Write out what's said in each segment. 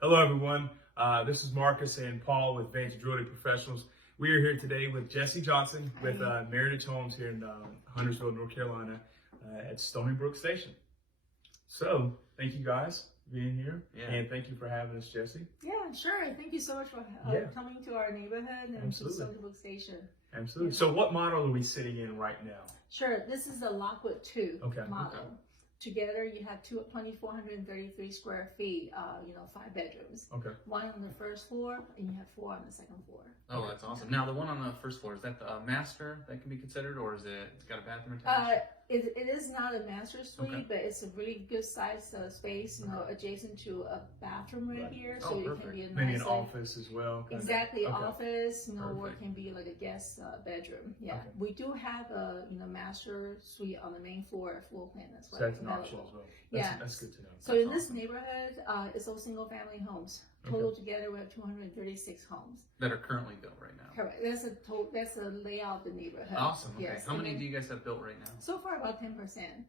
Hello, everyone. This is Marcus and Paul with Vantage Realty Professionals. We are here today with Jessie Johnson with Meritage Homes here in Huntersville, North Carolina, at Stony Brook Station. So, thank you guys for being here, and thank you for having us, Jessie. Yeah, sure. Thank you so much for coming to our neighborhood and to Stony Brook Station. Absolutely. So, what model are we sitting in right now? Sure. This is the Lockwood 2 model. Together, you have 2,433 square feet, 5 bedrooms. One on the first floor, and you have 4 on the second floor. Oh, that's awesome. Now, the one on the first floor, is that the master that can be considered, or is it's got a bathroom attached? It is not a master suite, but it's a really good size space, adjacent to a bathroom right here. So it can be a nice, maybe an office as well. Exactly, office, or it can be like a guest bedroom. Yeah, we do have a master suite on the main floor plan as well. So that's an option as well. That's good to know. So in this neighborhood, it's all single family homes. Total together, we have 236 homes that are currently built right now. Correct. That's a layout of the neighborhood. Awesome. Okay. Yes. How many do you guys have built right now? So far, about 10%.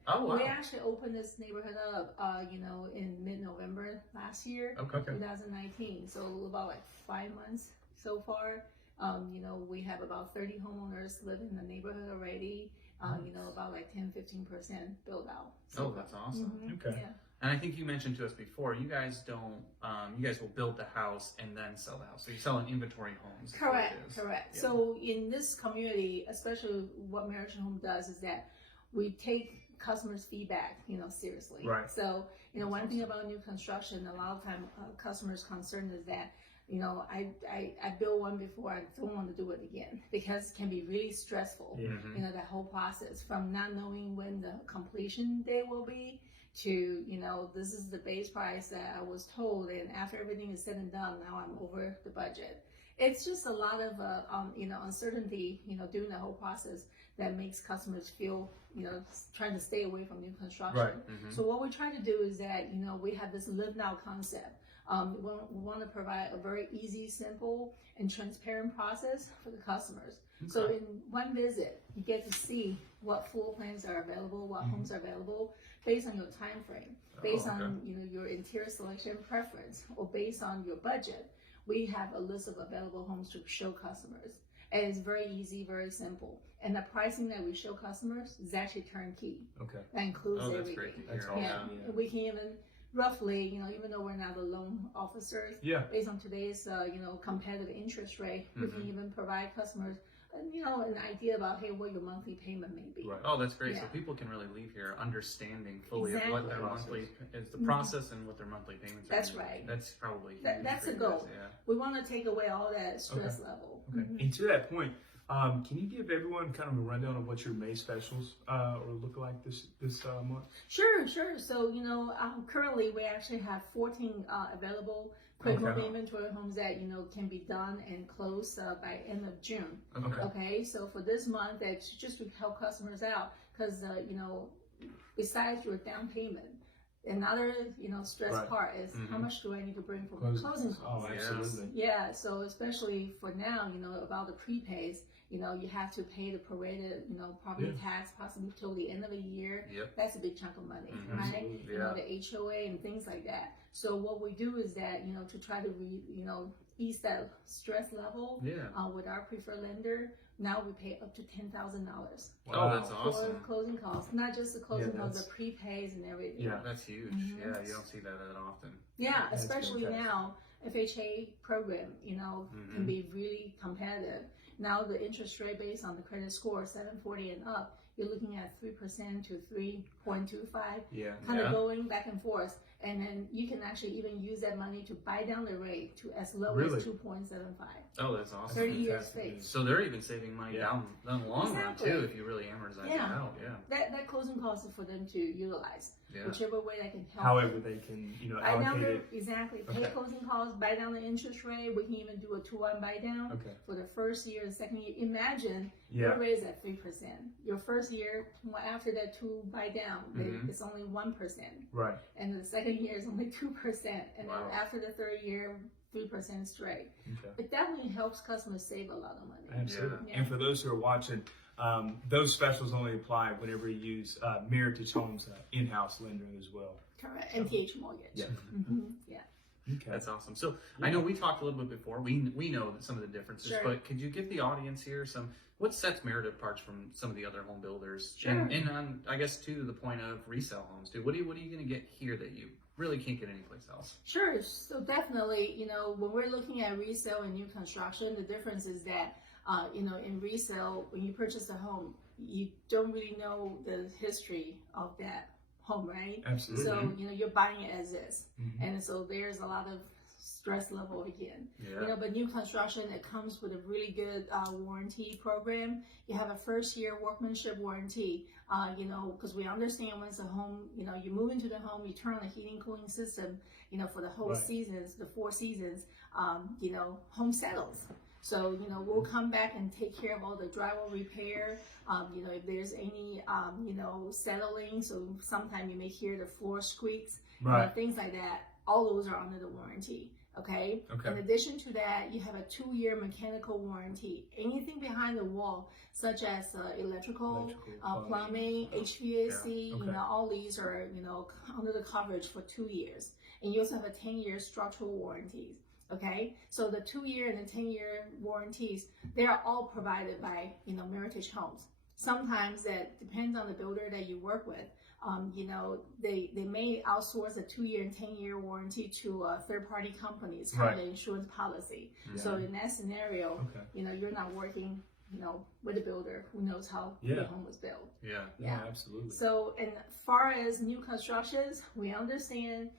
Oh, wow. We actually opened this neighborhood up, in mid-November last year, 2019. So about 5 months so far. We have about 30 homeowners living in the neighborhood already. About 10-15% built out. So that's awesome. Okay. Yeah. And I think you mentioned to us before, you guys don't, you guys will build the house and then sell the house. So you sell an inventory homes. Correct. Yeah. So in this community, especially what Meritage Home does is that we take customers' feedback, seriously. Right. So, one thing about new construction, a lot of time customers' concern is that, I built one before, I don't want to do it again because it can be really stressful. That whole process from not knowing when the completion day will be to, this is the base price that I was told, and after everything is said and done, now I'm over the budget. It's just a lot of, uncertainty, during the whole process that makes customers feel, trying to stay away from new construction. Right. So what we try to do is that, we have this live now concept. We want to provide a very easy, simple, and transparent process for the customers. So in one visit, you get to see what floor plans are available, what homes are available, based on your time frame, based on your interior selection preference, or based on your budget. We have a list of available homes to show customers. And it's very easy, very simple. And the pricing that we show customers is actually turnkey. That includes everything. That's great to hear. Yeah. We can even roughly, even though we're not the loan officers, based on today's, competitive interest rate, we can even provide customers, an idea about, hey, what your monthly payment may be. Right. Oh, that's great. So people can really leave here understanding fully of what their monthly is, the process, and what their monthly payments are. That's right. That's probably that's the goal. We want to take away all that stress level. And to that point, can you give everyone kind of a rundown of what your May specials look like this month? Sure. So, currently we actually have 14 available quick move inventory homes that, can be done and closed by end of June. So for this month, it's just to help customers out because, besides your down payment, another, stress part is how much do I need to bring for closing costs? Oh, absolutely. Yeah, so especially for now, about the prepays, you have to pay the prorated, property tax possibly till the end of the year. That's a big chunk of money, right? The HOA and things like that. So what we do is that, to try to, ease that stress level with our preferred lender, now we pay up to $10,000. Oh, that's awesome. For closing costs, not just the closing costs, the prepays and everything. Yeah, that's huge. Yeah, you don't see that often. Yeah, especially now, FHA program, can be really competitive. Now the interest rate based on the credit score, 740 and up, you're looking at 3% to 3.25. Kind of going back and forth. And then you can actually even use that money to buy down the rate to as low as 2.75. Oh, that's awesome. 30 years fixed. So they're even saving money down the long run too, if you really amortize it out. That closing cost is for them to utilize. Whichever way they can help. However they can, allocate it. Exactly. Pay closing costs, buy down the interest rate. We can even do a 2-1 buy down for the first year and second year. Imagine your rate is at 3%. Your first year, after that 2 buy down, it's only 1%. Right. And the second year is only 2%. And then after the third year, 3% straight. It definitely helps customers save a lot of money. Absolutely. And for those who are watching, those specials only apply whenever you use Meritage Homes in-house lender as well. Correct. NTH Mortgage. Yeah. Okay. That's awesome. So I know we talked a little bit before. We know that some of the differences, Sure. but could you give the audience here what sets Meritage apart from some of the other home builders? Sure. And on, I guess to the point of resale homes too. What are you going to get here that you really can't get anyplace else? Sure. So definitely, when we're looking at resale and new construction, the difference is that, in resale, when you purchase a home, you don't really know the history of that home, right? Absolutely. So, you're buying it as is. Mhm. And so there's a lot of stress level again. Yeah. But new construction, it comes with a really good warranty program. You have a first year workmanship warranty, because we understand once a home, you move into the home, you turn on the heating cooling system, for the whole Right. seasons, the 4 seasons, home settles. So, we'll come back and take care of all the drywall repair. If there's any, settling, so sometimes you may hear the floor squeaks, Right. things like that. All those are under the warranty. Okay. Okay. In addition to that, you have a 2-year mechanical warranty. Anything behind the wall, such as electrical, plumbing, HVAC, Yeah. Okay. all these are, under the coverage for 2 years. And you also have a 10-year structural warranties. Okay. So the 2-year and the 10-year warranties, they are all provided by, Meritage Homes. Sometimes that depends on the builder that you work with. They may outsource a 2-year and 10-year warranty to third-party companies for Right. the insurance policy. Yeah. So in that scenario, Okay. you're not working, with a builder who knows how Yeah. the home was built. Yeah. Yeah, absolutely. So, and far as new constructions, we understand,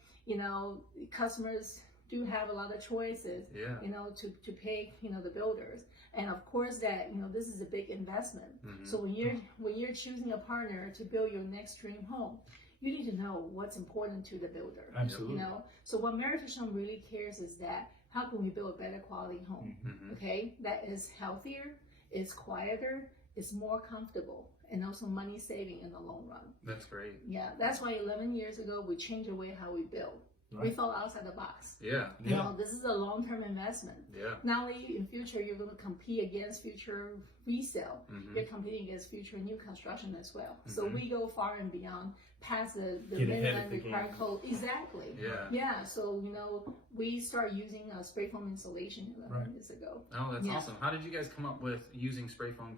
customers do have a lot of choices, Yeah. to pay, the builders. And of course that, this is a big investment. Mhm. So when you're choosing a partner to build your next dream home, you need to know what's important to the builder. Absolutely. So what Meritage Home really cares is that how can we build a better quality home? Mhm. Okay, that is healthier, it's quieter, it's more comfortable, and also money saving in the long run. That's great. Yeah, that's why 11 years ago we changed the way how we build. We Right. thought outside the box. Yeah. Yeah. This is a long-term investment. Yeah. Not only in future you're going to compete against future resale, Mhm. you're competing against future new construction as well. So Mhm. we go far and beyond past the Get ahead minimum of the required game. code. Exactly. Yeah. Yeah. So we start using spray foam insulation 11 Right. years ago. Oh, that's Yeah. awesome. How did you guys come up with using spray foam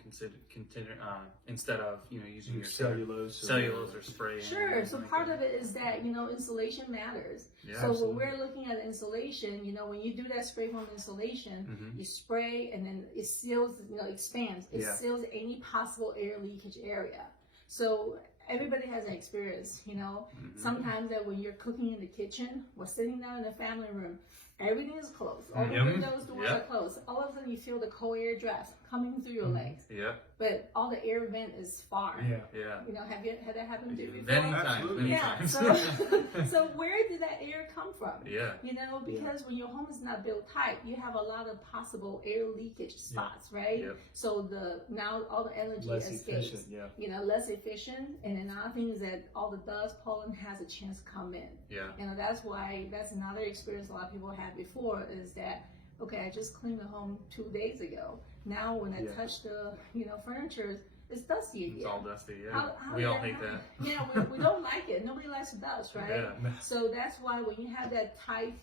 instead of using your Cellulose or spray? Sure. So part of it is that insulation matters. Yeah. So absolutely. when we're looking at insulation, when you do that spray foam insulation, Mhm. you spray and then it seals, expands. It Yeah. seals any possible air leakage area. So everybody has an experience, Mhm. Sometimes that when you're cooking in the kitchen or sitting down in the family room, everything is closed. All the Mhm. windows, doors are closed. All of a sudden you feel the cold air draft coming through your Mhm. legs, Yeah. but all the air vent is far. Yeah. Yeah. Have you had that happen to you before? Many times. Absolutely. Many Yeah. times. So where did that air come from? Yeah. Because when your home is not built tight, you have a lot of possible air leakage spots, right? Yep. So now all the energy Less escapes. efficient. Yeah. Less efficient. And another thing is that all the dust, pollen has a chance to come in. Yeah. That's another experience a lot of people had before is that, okay, I just cleaned the home 2 days ago. Now when I Yeah. touch the, furniture, it's dusty again. It's all dusty. Yeah. How We did all that hate happen? that. Yeah, we don't like it. Nobody likes dust, right? Yeah. So that's why when you have that tight,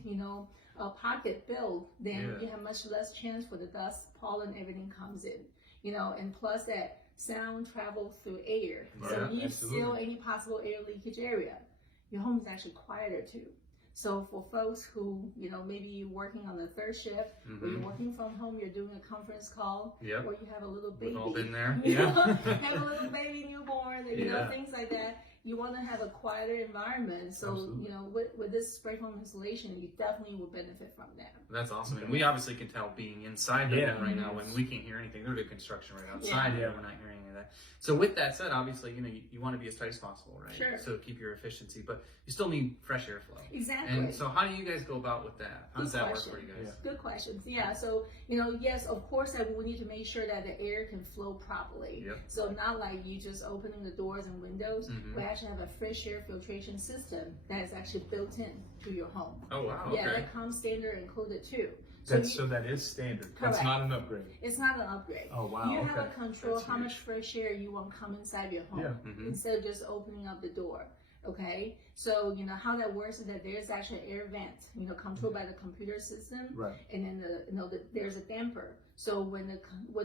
pocket build, then Yeah. you have much less chance for the dust, pollen, everything comes in. And plus that sound travels through air. So Yeah, when you absolutely. seal any possible air leakage area, your home is actually quieter too. So for folks who, maybe you're working on the third shift, or you're Mhm. working from home, you're doing a conference call, Yep. or you have a little baby. We've all been there. Have a little baby newborn, Yeah. things like that. You want to have a quieter environment. So, Absolutely. with this spray foam insulation, you definitely will benefit from that. That's awesome. And we obviously can tell being inside the Yeah. home right now when we can't hear anything. They're doing construction right outside Yeah. and we're not hearing any of that. So with that said, obviously, you want to be as tight as possible, right? Sure. So keep your efficiency, but you still need fresh airflow. Exactly. And so how do you guys go about with that? How does Good that work question. for you guys? Good questions. Yeah. So, yes, of course, that we need to make sure that the air can flow properly. Yep. So not like you just opening the doors and windows. Mhm. We actually have a fresh air filtration system that is actually built in to your home. Oh, wow. Yeah, Okay. that comes standard included too. So that is standard. That's Correct. not an upgrade. It's not an upgrade. Oh wow. You okay. have a control That's how huge. much fresh air you want come inside your home Yeah. Mhm. instead of just opening up the door. Okay, so you know how that works is that there's actually an air vent, you know, controlled by the computer system, Right. and then there's a damper. So when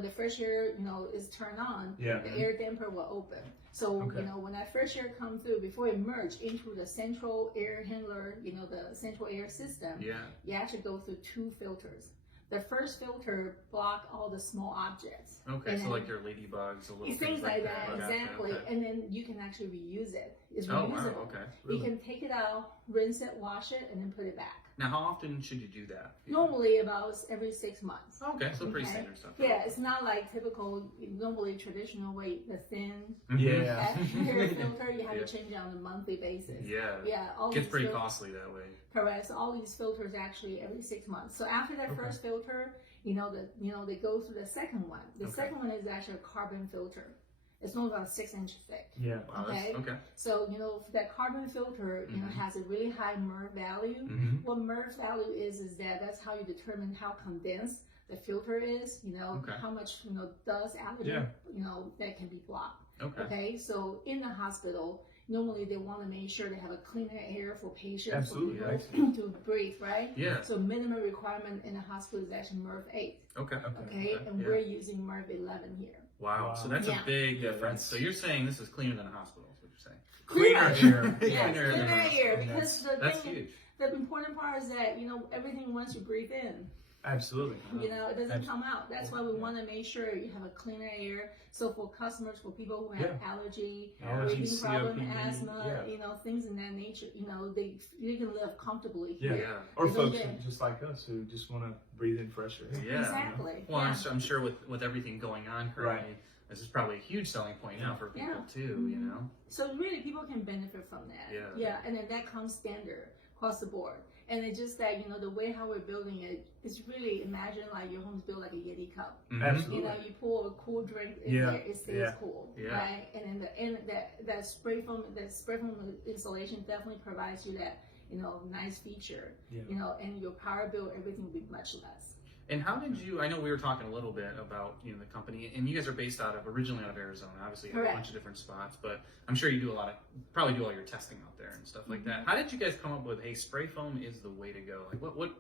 the fresh air, you know, is turned on, Yeah. the air damper will open. So Okay. you know when that fresh air comes through, before it merge into the central air handler, you know, the central air system, Yeah. you actually go through 2 filters. The first filter block all the small objects. Okay, And so then- like your ladybugs, the little Things like that, Gotcha, exactly. okay. And then you can actually reuse it. It's Oh reusable. wow, okay. You can take it out, rinse it, wash it, and then put it back. Now, how often should you do that? Normally about every 6 months. Okay, so pretty Okay. standard stuff. Yeah, it's not like typical, normally traditional way, the thin Mhm. Yeah. air filter, you have Yeah. to change it on a monthly basis. Yeah. Yeah, all Gets these pretty filters- costly that way. Correct. So all these filters actually every 6 months. So after that Okay. first filter, you know, they go through the second one. The Okay. second one is actually a carbon filter. It's only about 6 inches thick. Yeah. Wow, Okay. okay. So, you know, that carbon filter, you know, Mhm. has a really high MERV value. Mm-hmm. What MERV value is that's how you determine how condensed the filter is, you know, Okay. how much, you know, dust, allergen, Yeah. you know, that can be blocked. Okay. Okay. So in the hospital, normally they want to make sure they have a cleaner air for patients, Absolutely, for I people to breathe, right? Yeah. So minimum requirement in the hospital is actually MERV 8, Okay. okay? And Yeah. we're using MERV 11 here. Wow. Wow. So that's Yeah. a big Yeah, difference. that's- So you're saying this is cleaner than a hospital, is what you're saying. Cleaner air. Yes, Cleaner than a cleaner air, hospital. because the That's thing, huge. the important part is that, you know, everything once you breathe in, Absolutely. you know, it doesn't Abs- come out. That's why we Yeah. want to make sure you have a cleaner air. So for customers, for people who have allergy, Allergy, breathing problem, COPD, asthma, yeah. you know, things in that nature, you know, they can live comfortably Yeah. here. Yeah. Or You don't folks get- just like us who just want to breathe in fresh air. Yeah. Exactly. Well, yeah. I'm sure with everything going on currently, this is probably a huge selling point now for people Yeah. too. You know. So really, people can benefit from that. Yeah. And then that comes standard across the board. And it's just that, you know, the way how we're building it is really imagine like your home's built like a Yeti cup. Mhm. Absolutely. You know, you pour a cool drink in Yeah, there, it stays yeah, cool, yeah. right? And then that spray foam insulation definitely provides you that, you know, nice feature. Yeah. You know, and your power bill, everything will be much less. And how did you? I know we were talking a little bit about the company, and you guys are based originally out of Arizona. Obviously, you have Correct. a bunch of different spots, but I'm sure you do probably do all your testing out there and stuff like that. How did you guys come up with, hey, spray foam is the way to go? Like, what?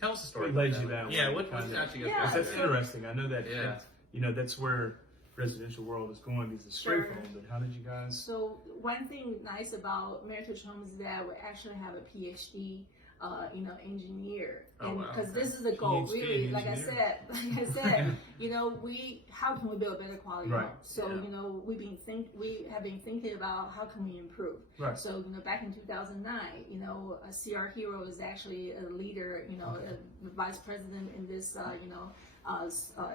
Tell us the story. What about led you that that Yeah, way, what kinda? got you guys? Yeah, That's so- interesting. I know that, Yeah. that's, you know, that's where residential world is going, is the spray Sure. foam. But how did you guys? So one thing nice about Meritage Homes is that we actually have a PhD, you know, engineer, Oh, and wow, because okay. this is the goal, PhD really. Like I engineer. said, you know, how can we build a better quality Right. home? So Yeah. you know, we have been thinking about how can we improve. Right. So you know, back in 2009, you know, CR Hero is actually a leader, you know, a vice president in this, you know,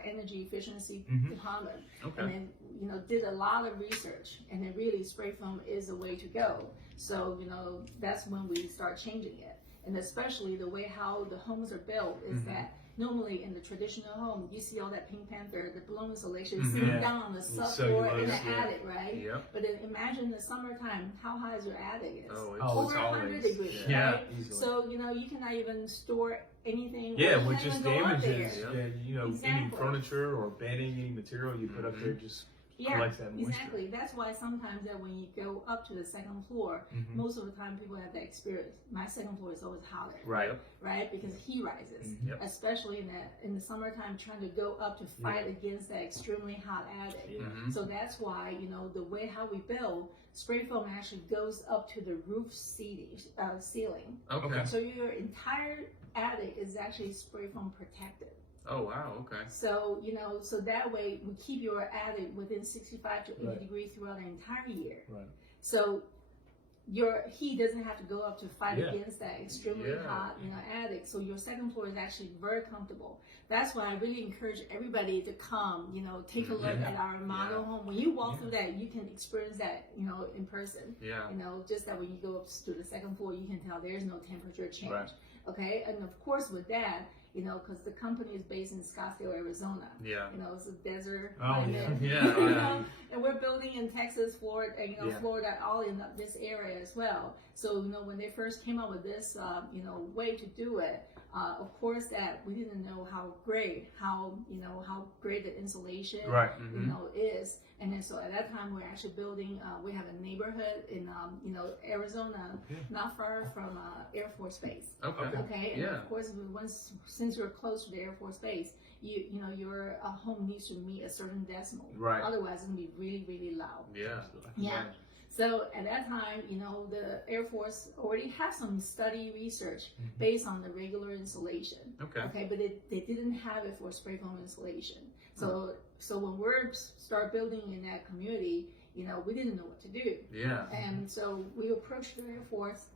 energy efficiency Mhm. department. Okay. And then, you know, did a lot of research, and then really spray foam is the way to go. So, you know, that's when we start changing it. And especially the way how the homes are built is Mhm. that normally in the traditional home, you see all that Pink Panther, the balloon insulation Mhm. sitting Yeah. down on the The subfloor in the cellulose, yeah. attic, right? Yep. But then imagine the summertime, how high is your attic is? Oh, Oh, Over it's 100 always- degrees, yeah. right? Easily. So, you know, you cannot even store anything. or Yeah, you which can't just even go up damages, there. there. you know, any Exactly. furniture or bedding, any material you put up there just Yeah, collects that moisture. exactly. That's why sometimes that when you go up to the second floor, Mhm. most of the time people have that experience. My second floor is always hotter, Right. right? Because heat rises, Yep. especially in the summertime, trying to go up to fight against that extremely hot attic. Yeah. Mhm. So that's why, you know, the way how we build, spray foam actually goes up to the roof ceiling. Okay. So your entire attic is actually spray foam protected. Oh wow. Okay. So, you know, so that way we keep your attic within 65 to 80 Right. degrees throughout the entire year. Right. So your heat doesn't have to go up to fight Yeah. against that extremely Yeah. hot, you know, attic. So your second floor is actually very comfortable. That's why I really encourage everybody to come, you know, take a look Yeah. at our model Yeah. home. When you walk Yeah. through that, you can experience that, you know, in person. Yeah. You know, just that when you go up to the second floor, you can tell there's no temperature change. Right. Okay, and of course with that, you know, because the company is based in Scottsdale, Arizona. Yeah. You know, it's a desert Oh, climate. yeah. You Yeah. know, and we're building in Texas, Florida, and, you know, Yeah. Florida, all in this area as well. So, you know, when they first came up with this, you know, way to do it, Of course, that we didn't know how great the insulation, Right. is. And then so at that time, we're actually building. We have a neighborhood in Arizona, not far from Air Force Base. Okay. Okay. And Yeah. of course, since you're close to the Air Force Base, your home needs to meet a certain decimal. Right. Otherwise, it's gonna be really, really loud. Yeah. Yeah. So at that time, the Air Force already has some study research based on the regular insulation. Okay. But they didn't have it for spray foam insulation. So when we start building in that community, we didn't know what to do. Yeah. And so we approached the Air Force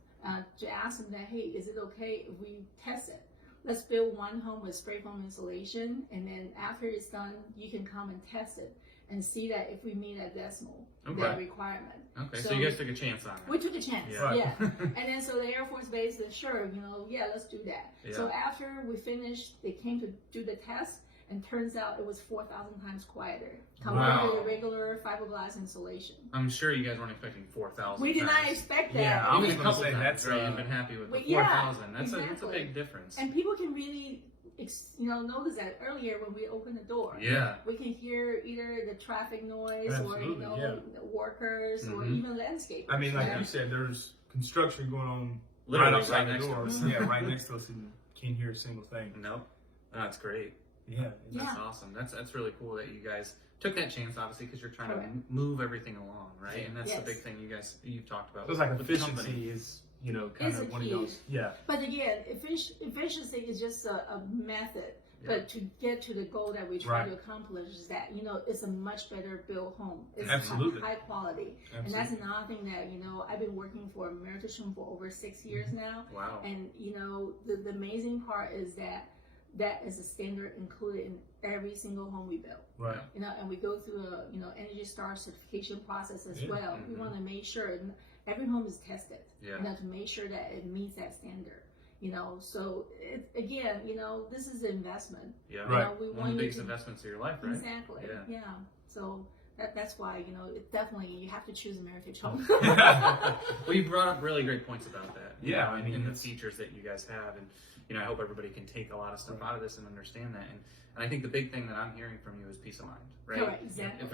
to ask them that, hey, is it okay if we test it? Let's build one home with spray foam insulation, and then after it's done, you can come and test it and see that if we meet that decimal, that requirement. Okay, so you guys took a chance on it. We took a chance, Yeah. yeah. And then so the Air Force Base said, sure, let's do that. Yeah. So after we finished, they came to do the test, and turns out it was 4,000 times quieter compared to the regular fiberglass insulation. I'm sure you guys weren't expecting 4,000. We did not expect that. Yeah, I was Even a gonna couple say times, that's right? You've been happy with the But yeah, 4,000. That's a big difference. And people can really, notice that earlier when we open the door. Yeah. We can hear either the traffic noise Absolutely, or the workers or even landscapers. I mean, like you said, there's construction going on Literally right outside right next the to door. us. Yeah, right next to us, and you can't hear a single thing. Nope. That's great. Yeah. That's awesome. That's really cool that you guys took that chance, obviously, because you're trying Correct. to move everything along, right? And that's the Yes. big thing you've talked about. So it's like with the company. efficiency is, kind It's a of one of key. those. Yeah. But again, efficiency is just a method. Yeah. But to get to the goal that we try Right. to accomplish is that, it's a much better built home. It's Absolutely. high quality. Absolutely. And that's another thing that, I've been working for Meritage Home for over 6 years now. Wow. And, the amazing part is that is a standard included in every single home we build. Right. And we go through a, Energy Star certification process as Yeah. well. We want to make sure every home is tested, Yeah. to make sure that it meets that standard. So again, this is an investment. Yeah. Right. We One of want the you biggest to, investments of your life, right? exactly. Yeah. So that's why, it definitely, you have to choose a Meritage Home. Well, you brought up really great points about that. Yeah, I mean, and the it's- features that you guys have, and I hope everybody can take a lot of stuff out of this and understand that. And I think the big thing that I'm hearing from you is peace of mind, right? Correct, exactly.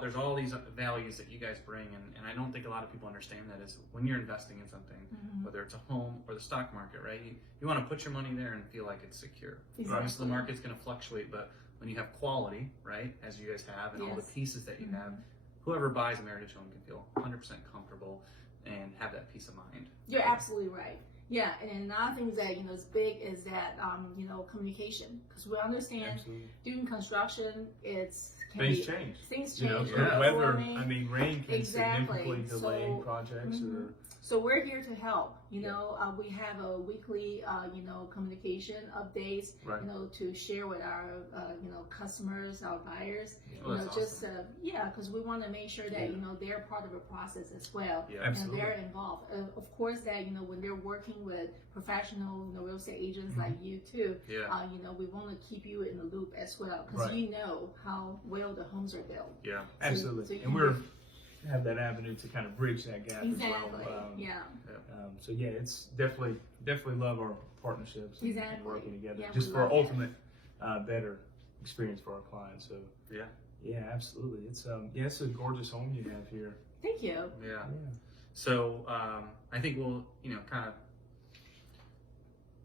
There's all these values that you guys bring, and I don't think a lot of people understand that is when you're investing in something, whether it's a home or the stock market, right? You want to put your money there and feel like it's secure. Exactly. Obviously, the market's going to fluctuate, but when you have quality, right, as you guys have, and all the Yes. pieces that you have, whoever buys a Meritage Home can feel 100% comfortable and have that peace of mind. You're absolutely right. Yeah, and another thing that is big is that communication, because we understand Absolutely. doing construction, Things change. Things You know, change. Yeah. weather. Warming. I mean, rain can Exactly. significantly delay So- projects. Or So we're here to help. We have a weekly communication updates. Right. To share with our customers, our buyers. Oh, that's just because we want to make sure that they're part of the process as well. Yeah. Absolutely. And they're involved. Of course, that when they're working with professional real estate agents like you too, Yeah. we want to keep you in the loop as well because Right. you know how well the homes are built. Yeah. Absolutely. so you And we're have that avenue to kind of bridge that gap Exactly. as well. Yeah. So yeah, it's definitely love our partnerships and Exactly. working together Yeah, just we for love it. ultimate better experience for our clients. So Yeah. yeah, absolutely. It's a gorgeous home you have here. Thank you. Yeah. So I think we'll kind of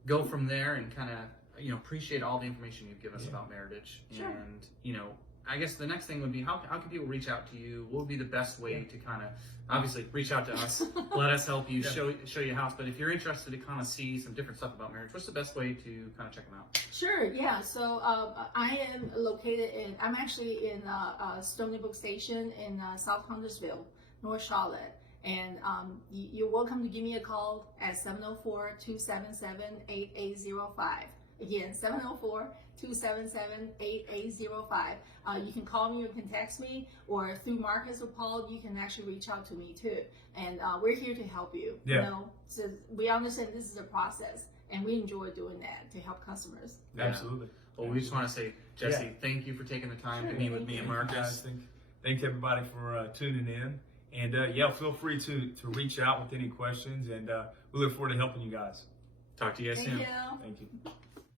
go from there and kind of appreciate all the information you've given us about Meritage. Sure. And I guess the next thing would be how can people reach out to you? What would be the best way to kind of obviously reach out to us, let us help you show you a house. But if you're interested to kind of see some different stuff about Meritage, what's the best way to kind of check them out? Sure, yeah. So I am I'm actually in Stony Brook Station in South Huntersville, North Charlotte. And you're welcome to give me a call at 704-277-8805. Again, 704-277-8805. You can call me, you can text me, or through Marcus or Paul, you can actually reach out to me too. And we're here to help you. Yeah. So we understand this is a process, and we enjoy doing that to help customers. Yeah. Absolutely. Well, we just want to say, Jessie, thank you for taking the time to meet with me and Marcus. Thanks everybody for tuning in. And feel free to reach out with any questions, and we look forward to helping you guys. Talk to you guys Thank soon. you. Thank you.